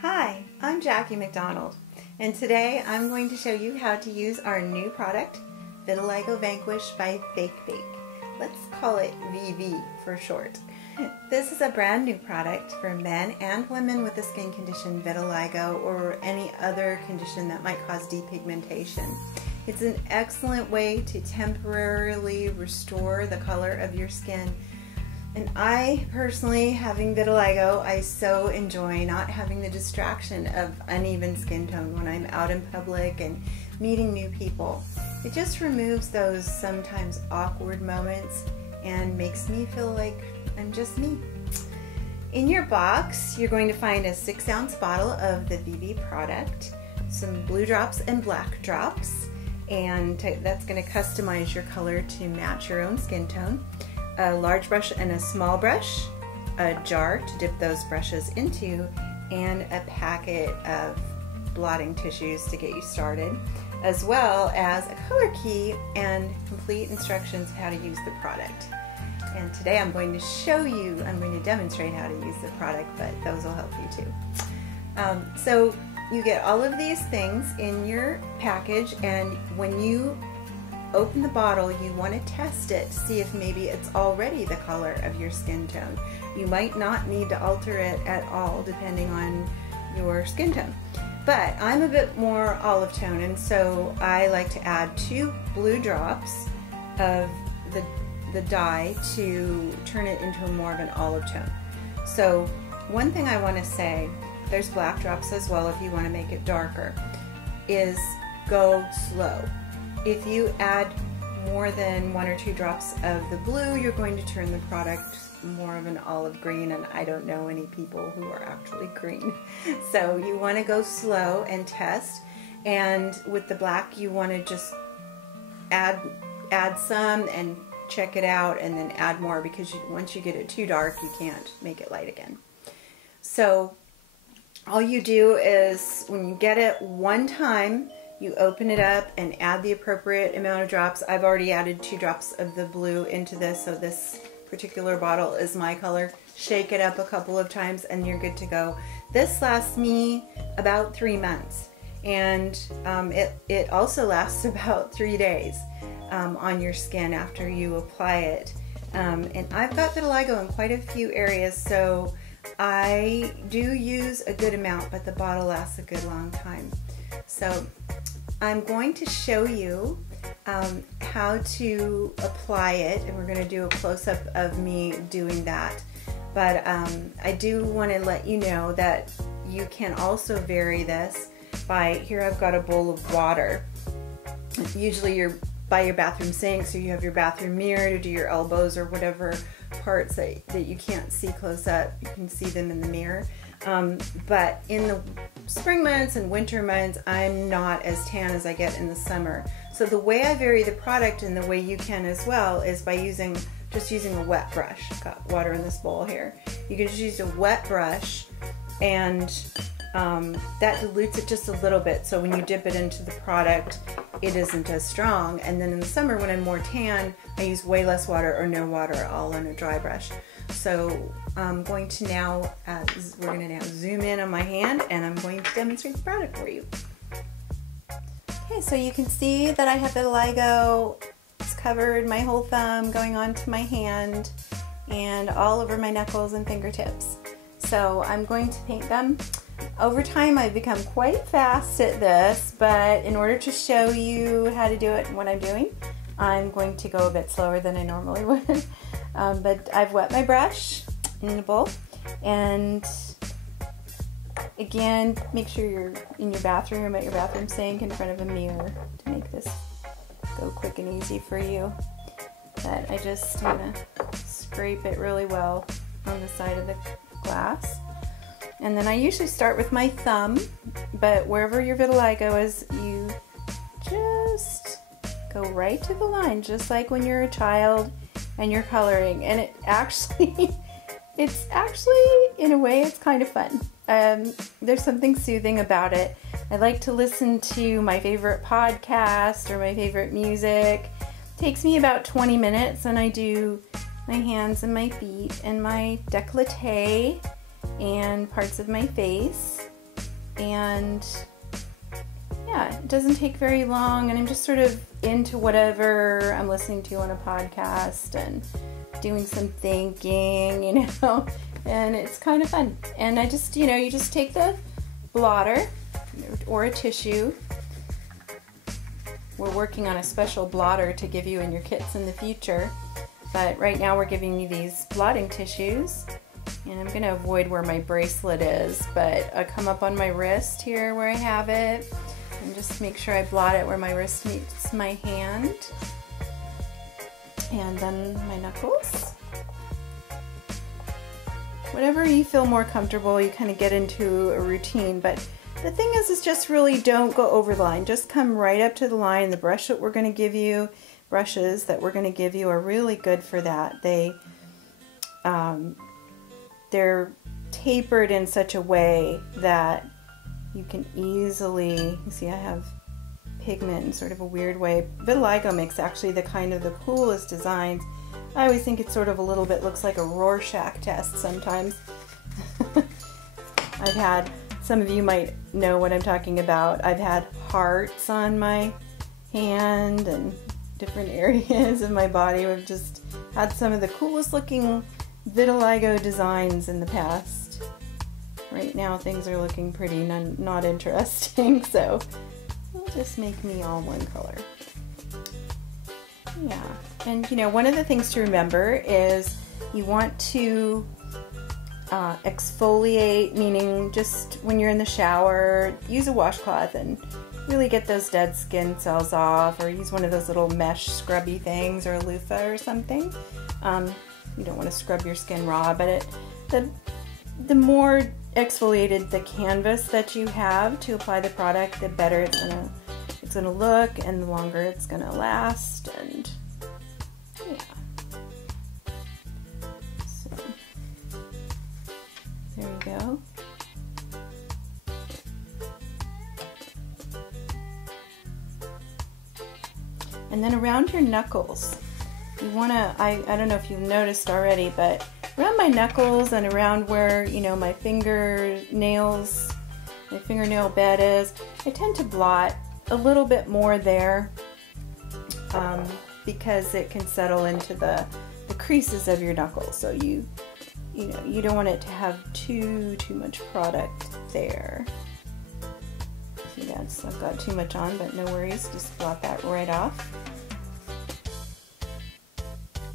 Hi, I'm Jackie McDonald, and today I'm going to show you how to use our new product, Vitiligo Vanquish by Fake Bake. Let's call it VV for short. This is a brand new product for men and women with the skin condition vitiligo or any other condition that might cause depigmentation. It's an excellent way to temporarily restore the color of your skin. And I personally, having vitiligo, I so enjoy not having the distraction of uneven skin tone when I'm out in public and meeting new people. It just removes those sometimes awkward moments and makes me feel like I'm just me. In your box, you're going to find a 6-ounce bottle of the VV product, some blue drops and black drops, and that's going to customize your color to match your own skin tone. A large brush and a small brush, a jar to dip those brushes into, and a packet of blotting tissues to get you started, as well as a color key and complete instructions how to use the product. And today I'm going to demonstrate how to use the product, but those will help you too. So you get all of these things in your package, and when you open the bottle, you want to test it to see if maybe it's already the color of your skin tone. You might not need to alter it at all depending on your skin tone. But I'm a bit more olive tone, and so I like to add 2 blue drops of the dye to turn it into more of an olive tone. So one thing I want to say, there's black drops as well if you want to make it darker, is go slow. If you add more than 1 or 2 drops of the blue, you're going to turn the product more of an olive green, and I don't know any people who are actually green. So you want to go slow and test, and with the black you want to just add some and check it out and then add more, because once you get it too dark you can't make it light again. So all you do is, when you get it one time, you open it up and add the appropriate amount of drops. I've already added 2 drops of the blue into this, so this particular bottle is my color. Shake it up a couple of times and you're good to go. This lasts me about 3 months, and it also lasts about 3 days on your skin after you apply it. And I've got vitiligo in quite a few areas, so I do use a good amount, but the bottle lasts a good long time. So I'm going to show you how to apply it, and we're going to do a close-up of me doing that. But I do want to let you know that you can also vary this by, here I've got a bowl of water. Usually you're by your bathroom sink, so you have your bathroom mirror to do your elbows or whatever parts that you can't see close up. You can see them in the mirror. But in the spring months and winter months, I'm not as tan as I get in the summer. So the way I vary the product, and the way you can as well, is by just using a wet brush. I've got water in this bowl here. You can just use a wet brush, and that dilutes it just a little bit, so when you dip it into the product it isn't as strong. And then in the summer, when I'm more tan, I use way less water or no water at all on a dry brush. So I'm going to now, we're going to now zoom in on my hand, and I'm going to demonstrate the product for you. Okay, so you can see that I have vitiligo. It's covered my whole thumb, going onto my hand, and all over my knuckles and fingertips. So I'm going to paint them. Over time I've become quite fast at this, but in order to show you how to do it and what I'm doing, I'm going to go a bit slower than I normally would. But I've wet my brush in a bowl, and again, make sure you're in your bathroom, at your bathroom sink, in front of a mirror to make this go quick and easy for you. But I just want to scrape it really well on the side of the glass. And then I usually start with my thumb, but wherever your vitiligo is, you just go right to the line, just like when you're a child and you're coloring. And it's actually, in a way, it's kind of fun. There's something soothing about it. I like to listen to my favorite podcast or my favorite music. It takes me about 20 minutes, and I do my hands and my feet and my décolleté and parts of my face. and yeah, it doesn't take very long, and I'm just sort of into whatever I'm listening to on a podcast and doing some thinking, you know, and it's kind of fun. And I just, you know, you just take the blotter or a tissue. We're working on a special blotter to give you in your kits in the future, but right now we're giving you these blotting tissues, and I'm going to avoid where my bracelet is, but I come up on my wrist here where I have it, and just make sure I blot it where my wrist meets my hand, and then my knuckles. Whatever you feel more comfortable, you kind of get into a routine, but the thing is just really don't go over the line. Just come right up to the line. The brush that we're going to give you, brushes that we're going to give you are really good for that. They're tapered in such a way that you can easily, you see I have pigment in sort of a weird way. Vitiligo makes actually the coolest designs. I always think it sort of a little bit looks like a Rorschach test sometimes. I've had, some of you might know what I'm talking about, I've had hearts on my hand and different areas of my body. We've just had some of the coolest looking vitiligo designs in the past. Right now things are looking pretty not interesting, so we'll just make me all one color. Yeah, and you know, one of the things to remember is you want to exfoliate, meaning just when you're in the shower, use a washcloth and really get those dead skin cells off, or use one of those little mesh scrubby things or a loofah or something. You don't want to scrub your skin raw, but the more exfoliated the canvas that you have to apply the product, the better it's gonna look, and the longer it's gonna last. And yeah, so there we go. And then around your knuckles, you want to, I don't know if you've noticed already, but around my knuckles and around where, you know, my fingernail bed is, I tend to blot a little bit more there because it can settle into the creases of your knuckles. So you know, you don't want it to have too much product there. See, that's, I've got too much on, but no worries, just blot that right off.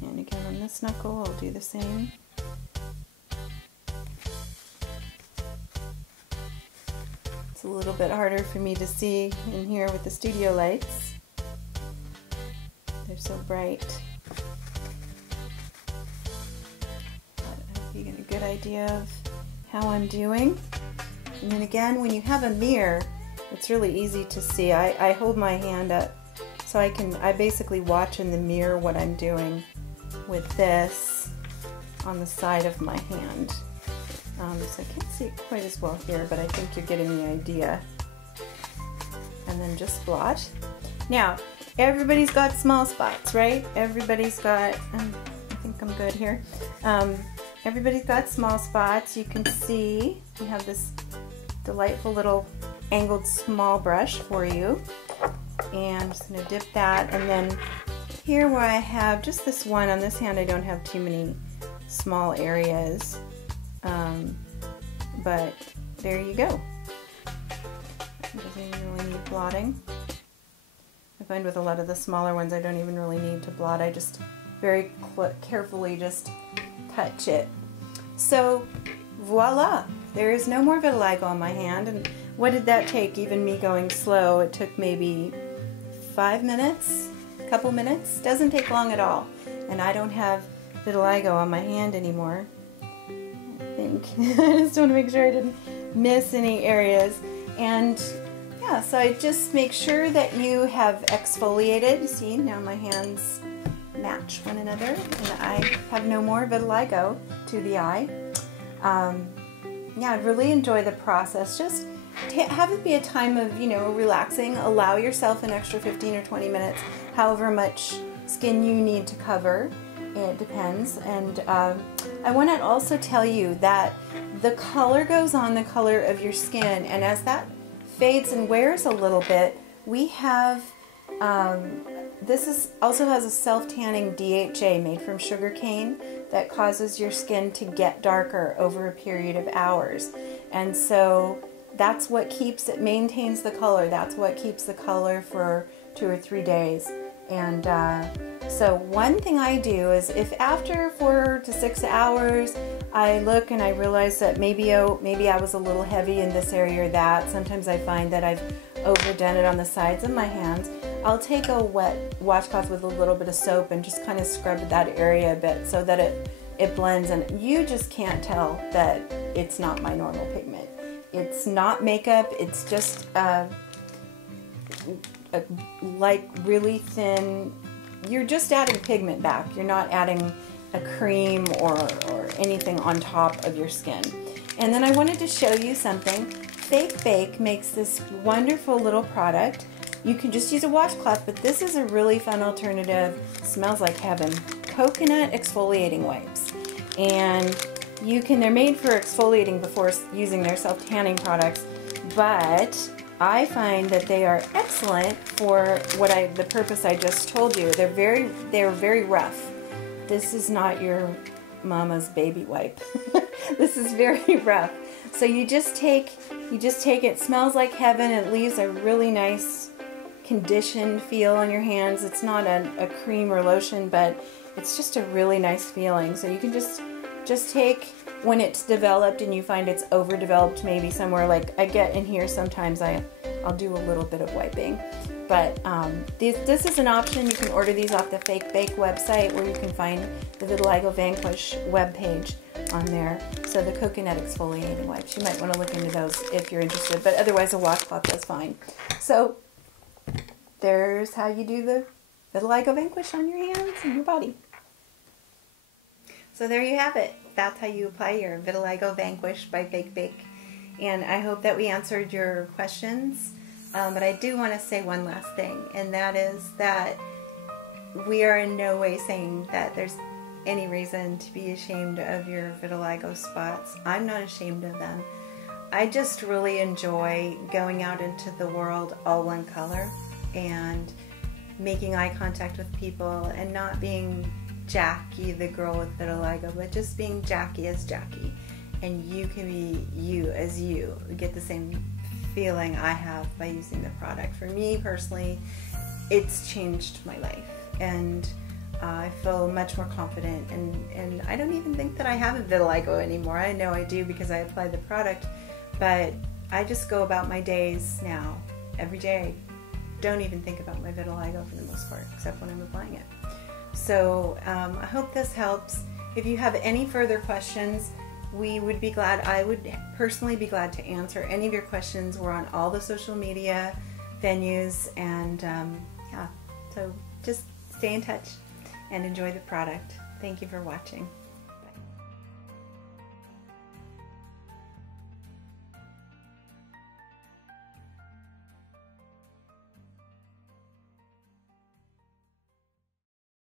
And again on this knuckle, I'll do the same. It's a little bit harder for me to see in here with the studio lights. They're so bright. But I hope you get a good idea of how I'm doing. And then again, when you have a mirror, it's really easy to see. I hold my hand up so I basically watch in the mirror what I'm doing with this on the side of my hand. So I can't see it quite as well here, but I think you're getting the idea. And then just blot. Now, everybody's got small spots, right? Everybody's got, I think I'm good here. Everybody's got small spots. You can see we have this delightful little angled small brush for you. And I'm just going to dip that, and then here where I have just this one, on this hand I don't have too many small areas, but there you go. It doesn't even really need blotting. I find with a lot of the smaller ones I don't even really need to blot, I just very carefully just touch it. So voila, there is no more vitiligo on my hand. And what did that take? Even me going slow, it took maybe 5 minutes, a couple minutes. Doesn't take long at all. And I don't have vitiligo on my hand anymore, I think. I just want to make sure I didn't miss any areas. And yeah, so I just make sure that you have exfoliated. See, now my hands match one another, and I have no more vitiligo to the eye. Yeah, I really enjoy the process. Just have it be a time of, you know, relaxing. Allow yourself an extra 15 or 20 minutes, however much skin you need to cover. It depends. And I want to also tell you that the color goes on the color of your skin, and as that fades and wears a little bit, we have, also has a self-tanning DHA made from sugar cane that causes your skin to get darker over a period of hours. And so that's what keeps it, maintains the color. That's what keeps the color for 2 or 3 days. And so one thing I do is if after 4 to 6 hours I look and I realize that maybe I was a little heavy in this area or that, sometimes I find that I've overdone it on the sides of my hands, I'll take a wet washcloth with a little bit of soap and just kind of scrub that area a bit so that it blends, and you just can't tell that it's not my normal pigment. It's not makeup, it's just like really thin. You're just adding pigment back. You're not adding a cream or anything on top of your skin. And then I wanted to show you something. Fake Bake makes this wonderful little product. You can just use a washcloth, but this is a really fun alternative. Smells like heaven. Coconut exfoliating wipes. And they're made for exfoliating before using their self-tanning products, but I find that they are excellent for the purpose I just told you. They're very rough. This is not your mama's baby wipe. This is very rough. So you just take it, smells like heaven, it leaves a really nice conditioned feel on your hands. It's not a cream or lotion, but it's just a really nice feeling. So you can just take, when it's developed and you find it's overdeveloped maybe somewhere, like I get in here sometimes I'll do a little bit of wiping. But this is an option. You can order these off the Fake Bake website, where you can find the Vitiligo Vanquish webpage on there. So the coconut exfoliating wipes, you might want to look into those if you're interested, but otherwise a washcloth is fine. So there's how you do the Vitiligo Vanquish on your hands and your body. So there you have it. That's how you apply your Vitiligo Vanquish by Fake Bake. And I hope that we answered your questions. But I do want to say one last thing, and that is that we are in no way saying that there's any reason to be ashamed of your vitiligo spots. I'm not ashamed of them. I just really enjoy going out into the world all one color and making eye contact with people and not being Jackie, the girl with vitiligo, but just being Jackie as Jackie. And you can be you as you. Get the same feeling I have by using the product. For me personally, it's changed my life, and I feel much more confident, and I don't even think that I have a vitiligo anymore. I know I do because I apply the product, but I just go about my days now, every day. Don't even think about my vitiligo for the most part, except when I'm applying it. So I hope this helps. If you have any further questions, I would personally be glad to answer any of your questions. We're on all the social media venues, and yeah, so just stay in touch and enjoy the product. Thank you for watching.